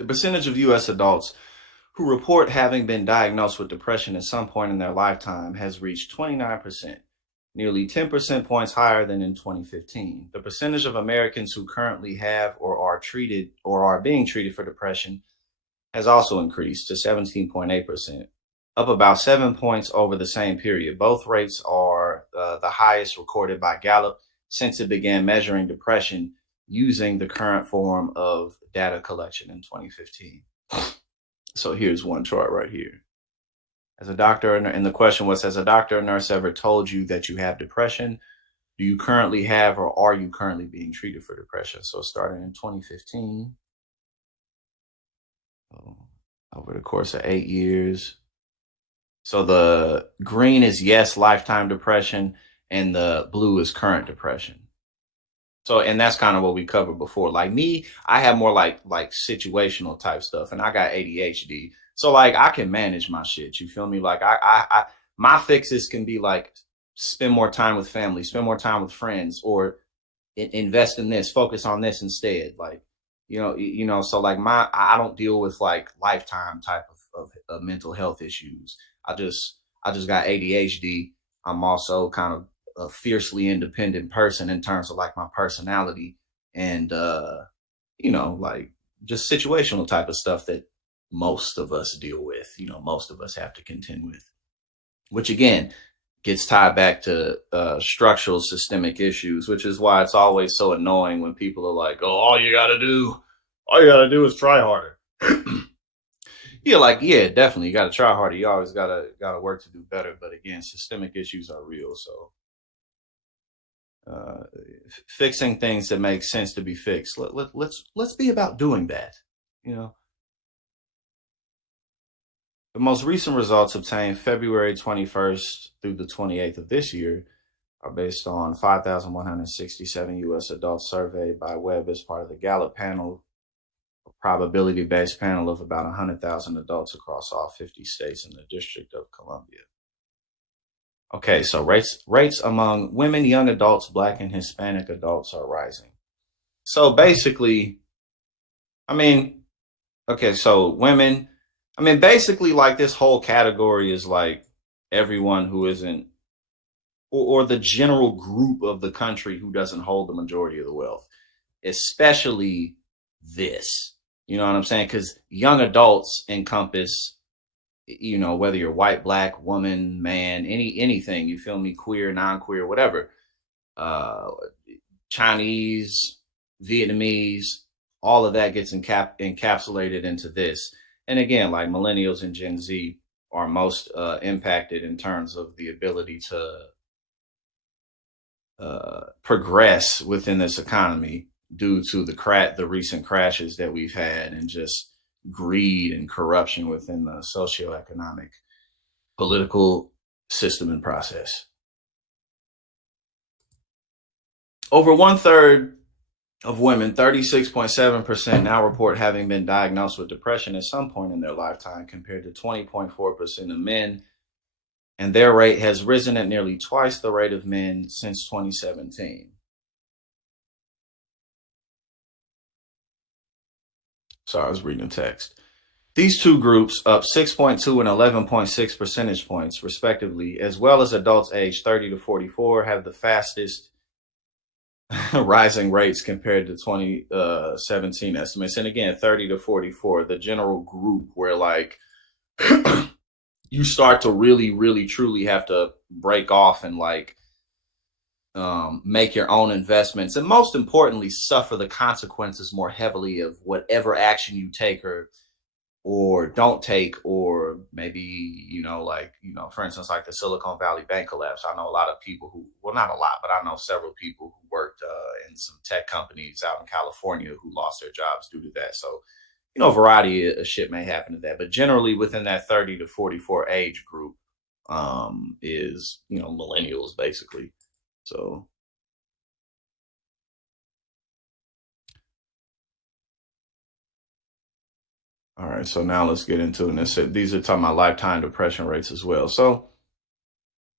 The percentage of US adults who report having been diagnosed with depression at some point in their lifetime has reached 29%, nearly 10% points higher than in 2015. The percentage of Americans who currently have or are treated or are being treated for depression has also increased to 17.8%, up about 7 points over the same period. Both rates are the highest recorded by Gallup since it began measuring depression using the current form of data collection in 2015. So here's one chart right here. As a doctor, and the question was, has a doctor or nurse ever told you that you have depression? Do you currently have or are you currently being treated for depression? So starting in 2015, over the course of 8 years. So the green is yes, lifetime depression, and the blue is current depression. So, and that's kind of what we covered before. Like me, I have more like situational type stuff, and I got ADHD. So like I can manage my shit. You feel me? Like my fixes can be like spend more time with family, spend more time with friends, or invest in this, focus on this instead. Like so like I don't deal with like lifetime type of mental health issues. I just got ADHD. I'm also kind of a fiercely independent person in terms of like my personality and like just situational type of stuff that most of us deal with, most of us have to contend with, which again gets tied back to structural systemic issues, which is why it's always so annoying when people are like, oh, all you gotta do is try harder. Yeah, like, yeah, definitely. You got to try harder. You always gotta work to do better. But again, systemic issues are real. So uh, fixing things that make sense to be fixed. Let's be about doing that. You know, the most recent results obtained February 21st through the 28th of this year are based on 5,167 U.S. adults surveyed by Webb as part of the Gallup panel, a probability-based panel of about 100,000 adults across all 50 states and the District of Columbia. Okay, so rates among women, young adults, Black and Hispanic adults are rising. So basically, I mean, okay, so women, I mean, basically, like this whole category is like everyone who isn't, or the general group of the country who doesn't hold the majority of the wealth, especially this. You know what I'm saying? Because young adults encompass, whether you're white, black, woman, man, anything, you feel me, queer, non-queer, whatever, uh, Chinese, Vietnamese, all of that gets encapsulated into this. And again, like millennials and Gen Z are most impacted in terms of the ability to progress within this economy due to the recent crashes that we've had and just greed and corruption within the socioeconomic political system and process. Over one third of women, 36.7%, now report having been diagnosed with depression at some point in their lifetime, compared to 20.4% of men. And their rate has risen at nearly twice the rate of men since 2017. Sorry, I was reading the text. These two groups, up 6.2 and 11.6 percentage points, respectively, as well as adults aged 30 to 44, have the fastest rising rates compared to 2017 estimates. And again, 30 to 44, the general group where like you start to really, really, truly have to break off and like make your own investments, and most importantly, suffer the consequences more heavily of whatever action you take or don't take, or maybe, for instance, like the Silicon Valley bank collapse. I know a lot of people who, well, not a lot, but I know several people who worked in some tech companies out in California who lost their jobs due to that. So, a variety of shit may happen to that, but generally within that 30 to 44 age group is, millennials basically. So, all right. So now let's get into it. And these are talking about lifetime depression rates as well. So,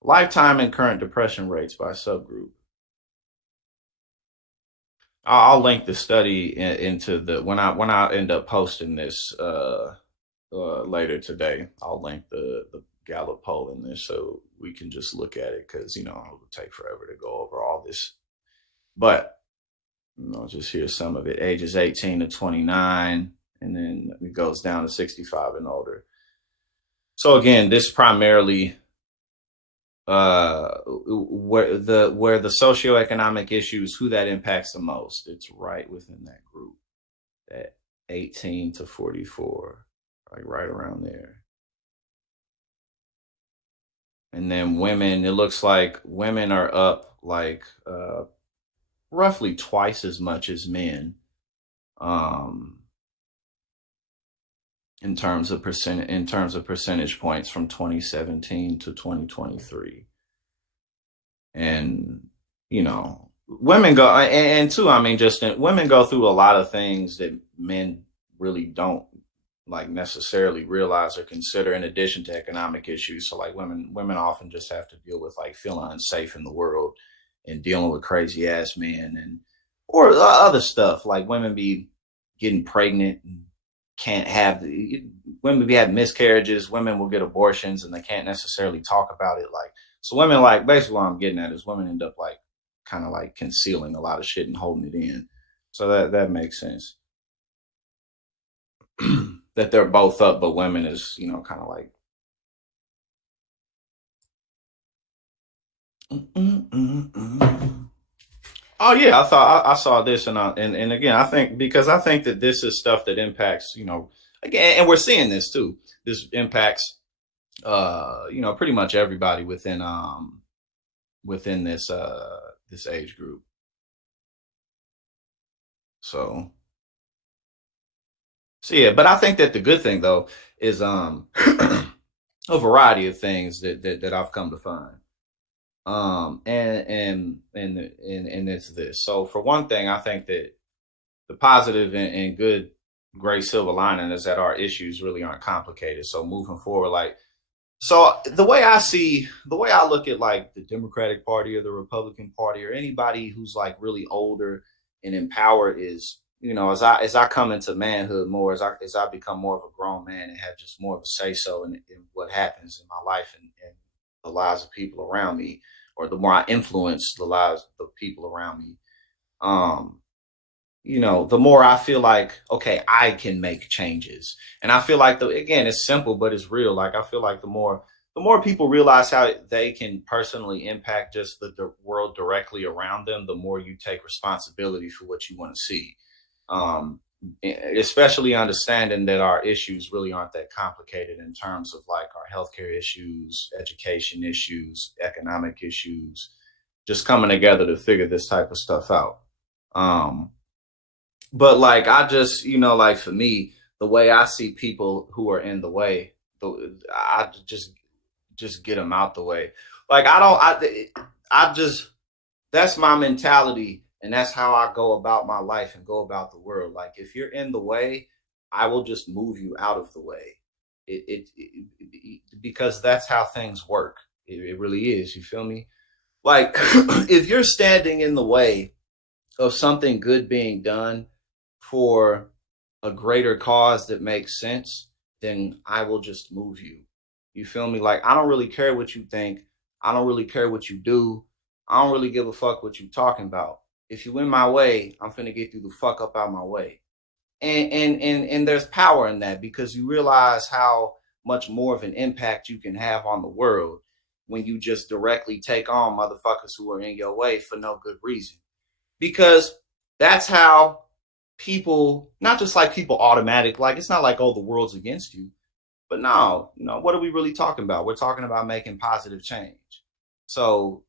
lifetime and current depression rates by subgroup. I'll link the study into the when I end up posting this later today. I'll link the Gallup poll in there so we can just look at it because it will take forever to go over all this. But just hear some of it. Ages 18 to 29, and then it goes down to 65 and older. So again, this primarily where the socioeconomic issues, who that impacts the most, it's right within that group, that 18 to 44, like right around there. And then women, it looks like women are up like roughly twice as much as men, um in terms of percentage points from 2017 to 2023. And women go, and too, I mean, women go through a lot of things that men really don't like necessarily realize or consider, in addition to economic issues. So like women often just have to deal with like feeling unsafe in the world and dealing with crazy ass men, and or other stuff, like women be getting pregnant and can't have women be having miscarriages, women will get abortions and they can't necessarily talk about it. Like, so women, like, basically what I'm getting at is women end up like kind of like concealing a lot of shit and holding it in. So that makes sense. That they're both up, but women is, kind of like oh yeah, I saw this, and again, I think, because I think that this is stuff that impacts, again, and we're seeing this too. This impacts pretty much everybody within this age group. So yeah, but I think that the good thing though is a variety of things that I've come to find. And it's this. So for one thing, I think that the positive and good gray silver lining is that our issues really aren't complicated. So moving forward, like, so the way I look at like the Democratic Party or the Republican Party or anybody who's like really older and empowered is, as I come into manhood more, as I become more of a grown man and have just more of a say so in what happens in my life and the lives of people around me, or the more I influence the lives of the people around me, um, the more I feel like, okay, I can make changes. And I feel like, again, it's simple, but it's real. Like, I feel like the more people realize how they can personally impact just the world directly around them, the more you take responsibility for what you want to see. Um, Especially understanding that our issues really aren't that complicated in terms of like our healthcare issues, education issues, economic issues, just coming together to figure this type of stuff out. Um, but like, I just, like, for me, the way I see people who are in the way, I just get them out the way. Like, I just, that's my mentality, and that's how I go about my life and go about the world. Like, if you're in the way, I will just move you out of the way. Because that's how things work. It really is. You feel me? Like, if you're standing in the way of something good being done for a greater cause that makes sense, then I will just move you. You feel me? Like, I don't really care what you think. I don't really care what you do. I don't really give a fuck what you talking about. If you in my way, I'm finna get you the fuck up out my way. And there's power in that, because you realize how much more of an impact you can have on the world when you just directly take on motherfuckers who are in your way for no good reason. Because that's how people, not just like people automatic, like, it's not like, oh, the world's against you, but no, what are we really talking about? We're talking about making positive change. So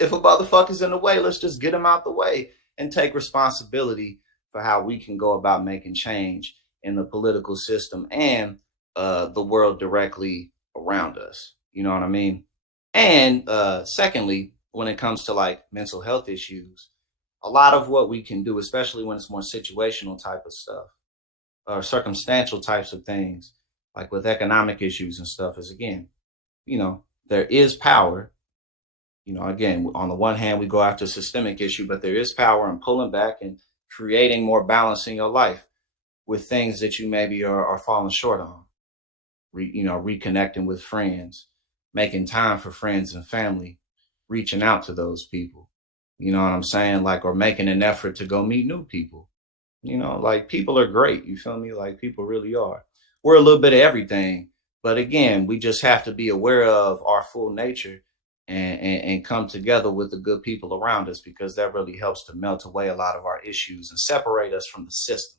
if a motherfucker's in the way, let's just get him out the way and take responsibility for how we can go about making change in the political system and the world directly around us. You know what I mean? And secondly, when it comes to like mental health issues, a lot of what we can do, especially when it's more situational type of stuff or circumstantial types of things, like with economic issues and stuff, is, again, there is power. Again, on the one hand, we go after systemic issue, but there is power in pulling back and creating more balance in your life with things that you maybe are falling short on. Reconnecting with friends, making time for friends and family, reaching out to those people. You know what I'm saying? Like, or making an effort to go meet new people. Like, people are great. You feel me? Like, people really are. We're a little bit of everything. But again, we just have to be aware of our full nature and come together with the good people around us, because that really helps to melt away a lot of our issues and separate us from the system.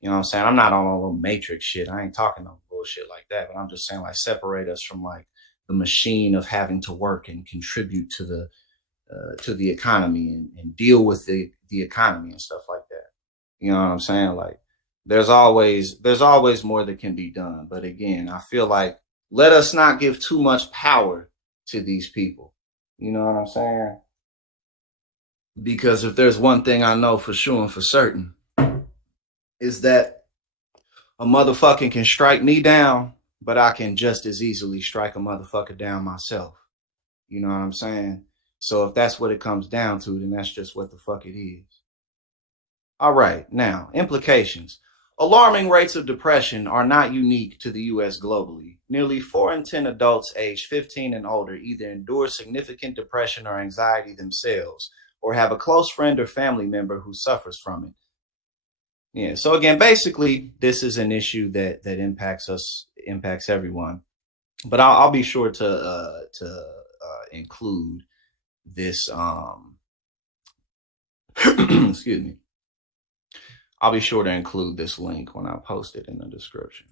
You know what I'm saying? I'm not on a little matrix shit. I ain't talking no bullshit like that, but I'm just saying, like, separate us from like the machine of having to work and contribute to the economy and deal with the economy and stuff like that. You know what I'm saying? Like, there's always more that can be done. But again, I feel like, let us not give too much power to these people. You know what I'm saying? Because if there's one thing I know for sure and for certain, is that a motherfucker can strike me down, but I can just as easily strike a motherfucker down myself. You know what I'm saying? So if that's what it comes down to, then that's just what the fuck it is. All right, now, implications. Alarming rates of depression are not unique to the US globally. Nearly 4 in 10 adults aged 15 and older either endure significant depression or anxiety themselves, or have a close friend or family member who suffers from it. Yeah, so again, basically, this is an issue that impacts us, impacts everyone. But I'll be sure to include this. Excuse me. I'll be sure to include this link when I post it in the description.